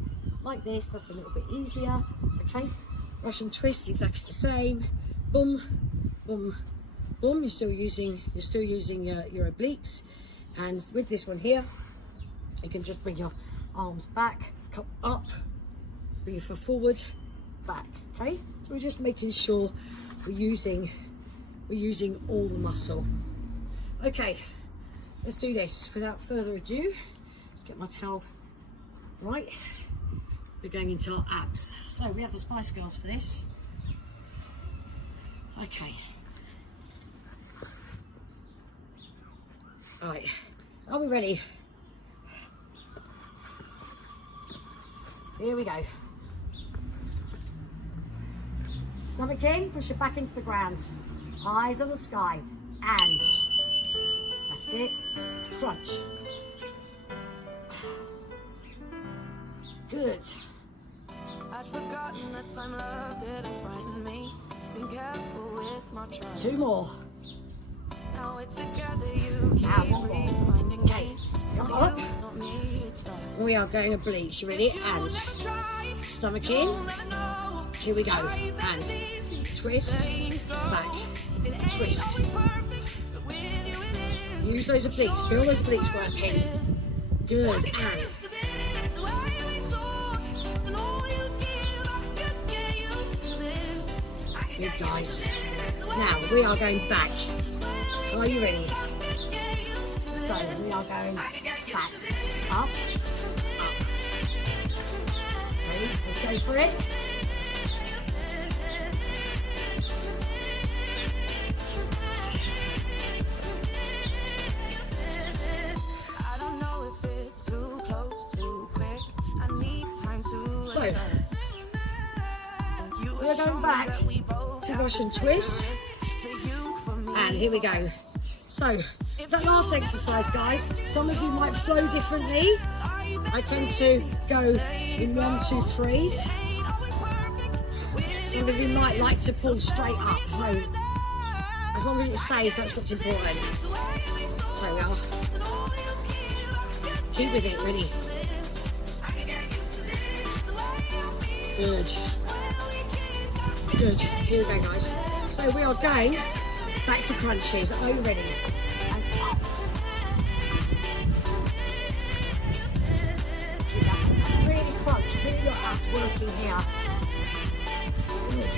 like this. That's a little bit easier. Okay, Russian twist, exactly the same. Boom, boom, boom. You're still using your obliques, and with this one here, you can just bring your arms back, come up, bring your foot forward, back. Okay, so we're just making sure we're using all the muscle. Okay, let's do this without further ado. Let's get my towel right. We're going into our abs. So we have the Spice Girls for this. Okay. All right, are we ready? Here we go. Stomach in, push it back into the ground. Eyes on the sky, and that's it. Crunch. Good. I'd forgotten that time love didn't frighten me. Been careful with my trust. 2 more. Now we're together, you keep reminding me. Come on. We are going to bleach. You ready? And stomach in. Here we go. And twist. Back. Twist. Use those obliques. Feel those obliques working. Good. And good, guys. Now we are going back. Are you ready? So we are going back, up, up. Ready? Let's go for it. I don't know if it's too close, too quick. I need time to So adjust. we're going back to Russian twist. And here we go. So that last exercise, guys, some of you might flow differently. I tend to go in 1, 2, 3s. Some of you might like to pull straight up. No, as long as it's safe, that's what's important. So we are. Keep with it, ready. Good. Good. Here we go, guys. So we are going back to crunches. Are you ready? And up. Really crunch. Really your abs working here. Good.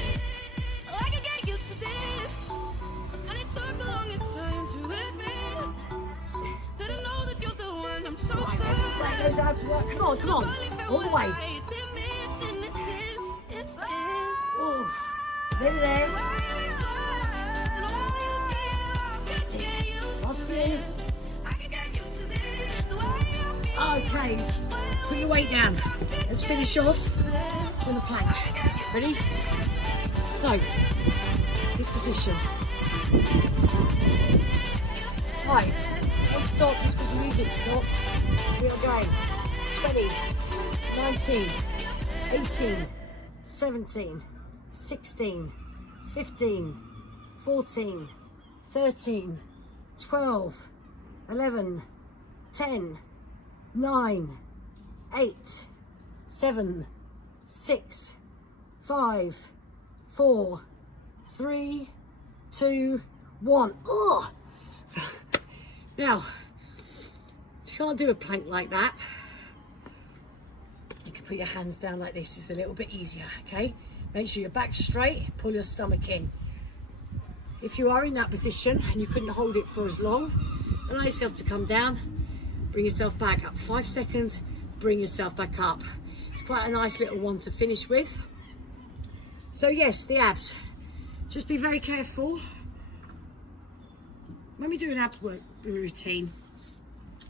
I can get used to this, and it took the longest time to admit that I know that you're the one I'm so Right, sad. let's let those abs work. Come on, come on. All the way. Oh, nearly there. Okay, put your weight down. Let's finish off on the plank. Ready? So, this position. Right, don't stop just because the music stopped. We are going 20, 19, 18, 17, 16, 15, 14, 13, 12, 11, 10, 9, 8, 7, 6, 5, 4, 3, 2, 1. Oh! Now, if you can't do a plank like that, you can put your hands down like this. It's a little bit easier, okay? Make sure your back's straight, pull your stomach in. If you are in that position and you couldn't hold it for as long, allow yourself to come down, bring yourself back up 5 seconds, bring yourself back up. It's quite a nice little one to finish with. So yes, the abs. Just be very careful. When we do an abs work routine,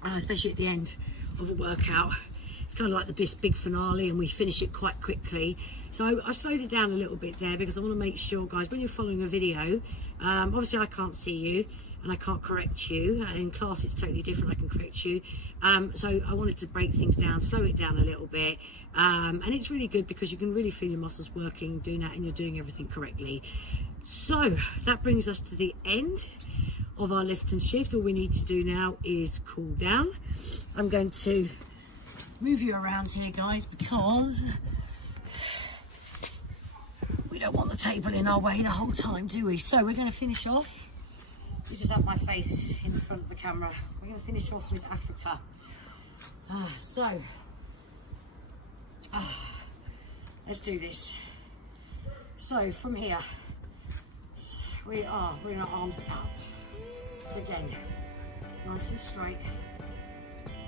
especially at the end of a workout, it's kind of like the big finale and we finish it quite quickly. So I slowed it down a little bit there because I want to make sure, guys, when you're following a video, obviously I can't see you and I can't correct you. In class it's totally different, I can correct you. So I wanted to break things down, slow it down a little bit. And it's really good because you can really feel your muscles working, doing that, and you're doing everything correctly. So that brings us to the end. of our lift and shift. All we need to do now is cool down. I'm going to move you around here, guys, because we don't want the table in our way the whole time, do we? So we're going to finish off. You just have my face in the front of the camera. We're going to finish off with Africa. Let's do this. So from here, we are bringing our arms out. So again, nice and straight.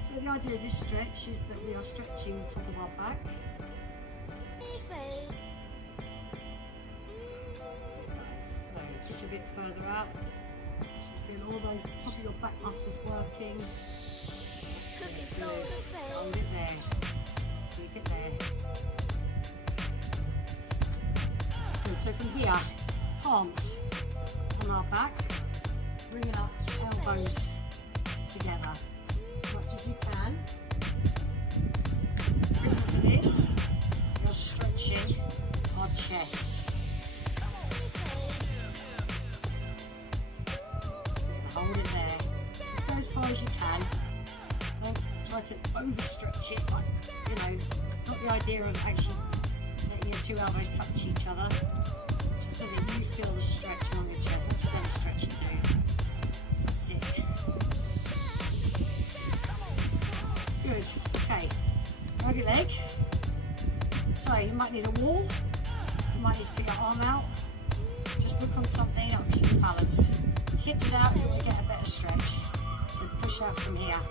So the idea of this stretch is that we are stretching the top of our back. So nice. So push a bit further out. So feel all those, the top of your back muscles working. Good. Hold it there. Keep it there. Good. So from here, palms on our back, bringing our elbows together as much as you can. The reason for this, you're stretching our chest. Hold it there. Just go as far as you can. Don't try to overstretch it, like, you know, it's not the idea of actually letting your two elbows touch each other. Just so that you feel the stretch along your chest. That's what the stretch you do. That's it. Good. Okay. Grab your leg. So you might need a wall. You might need to put your arm out. Just look on something that'll keep your balance. Hips out if you want to get a better stretch. So push out from here.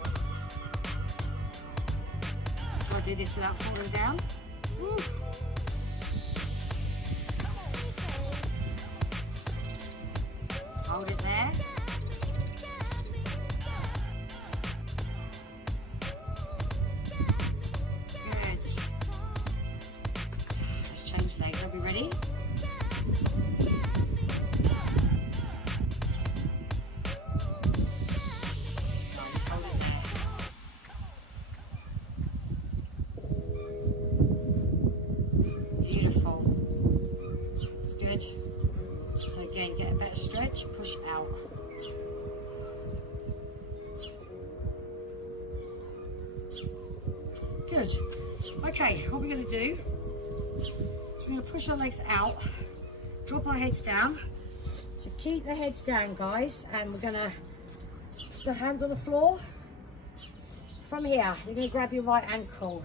Try to do this without falling down. Woo. Hold it there. Good. Let's change legs. Are we ready? Nice. Hold it there. Beautiful. It's good. So again, get a better stretch, push out. Good. Okay, what we're going to do is we're going to push our legs out, drop our heads down. So keep the heads down, guys, and we're going to put our hands on the floor. From here, you're going to grab your right ankle.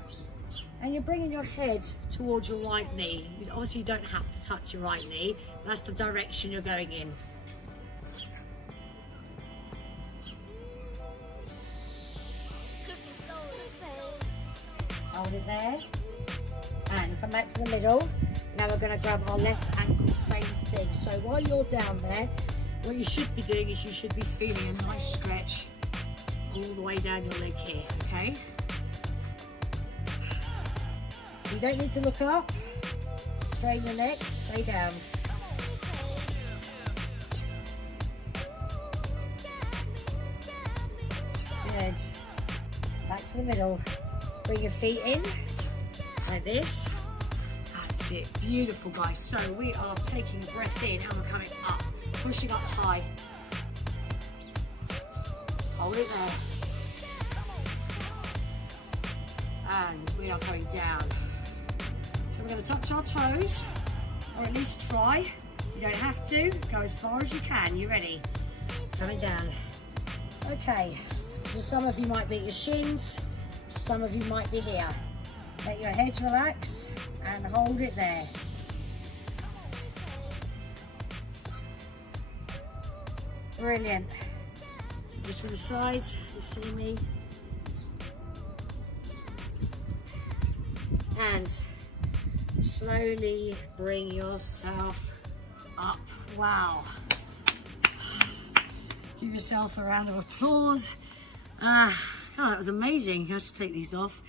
And you're bringing your head towards your right knee. Obviously, you don't have to touch your right knee. That's the direction you're going in. Hold it there. And come back to the middle. Now we're going to grab our left ankle, same thing. So while you're down there, what you should be doing is you should be feeling a nice stretch all the way down your leg here, okay? You don't need to look up. Straighten your neck, stay down. Good. Back to the middle. Bring your feet in, like this. That's it. Beautiful, guys. So we are taking a breath in and we're coming up, pushing up high. Hold it there. And we are going down. So we're going to touch our toes, or at least try. You don't have to. Go as far as you can. You ready? Coming down. Okay. So some of you might be at your shins. Some of you might be here. Let your head relax and hold it there. Brilliant. So just from the sides, you see me. And slowly bring yourself up. Wow. Give yourself a round of applause. Oh, that was amazing. I had to take these off.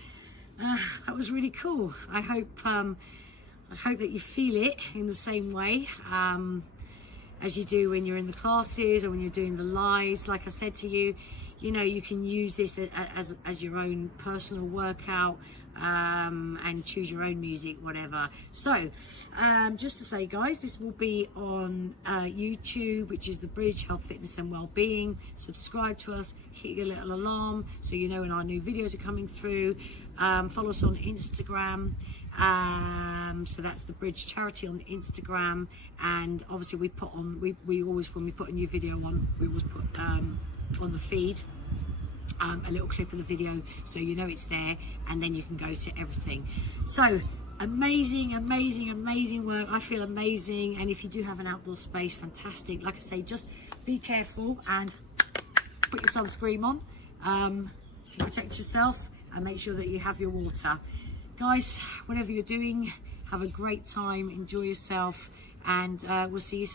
That was really cool. I hope that you feel it in the same way as you do when you're in the classes or when you're doing the lives. Like I said to you, you know, you can use this as your own personal workout, and choose your own music, whatever. So just to say, guys, this will be on YouTube, which is The Bridge Health, Fitness and Wellbeing. Subscribe to us, hit your little alarm so you know when our new videos are coming through. Follow us on Instagram, so that's The Bridge Charity on Instagram. And obviously we put on, we always, when we put a new video on, we always put on the feed a little clip of the video so you know it's there, and then you can go to everything. So amazing work. I feel amazing. And if you do have an outdoor space, fantastic. Like I say, just be careful and put your sunscreen on to protect yourself, and make sure that you have your water. Guys, whatever you're doing, have a great time, enjoy yourself, and we'll see you soon.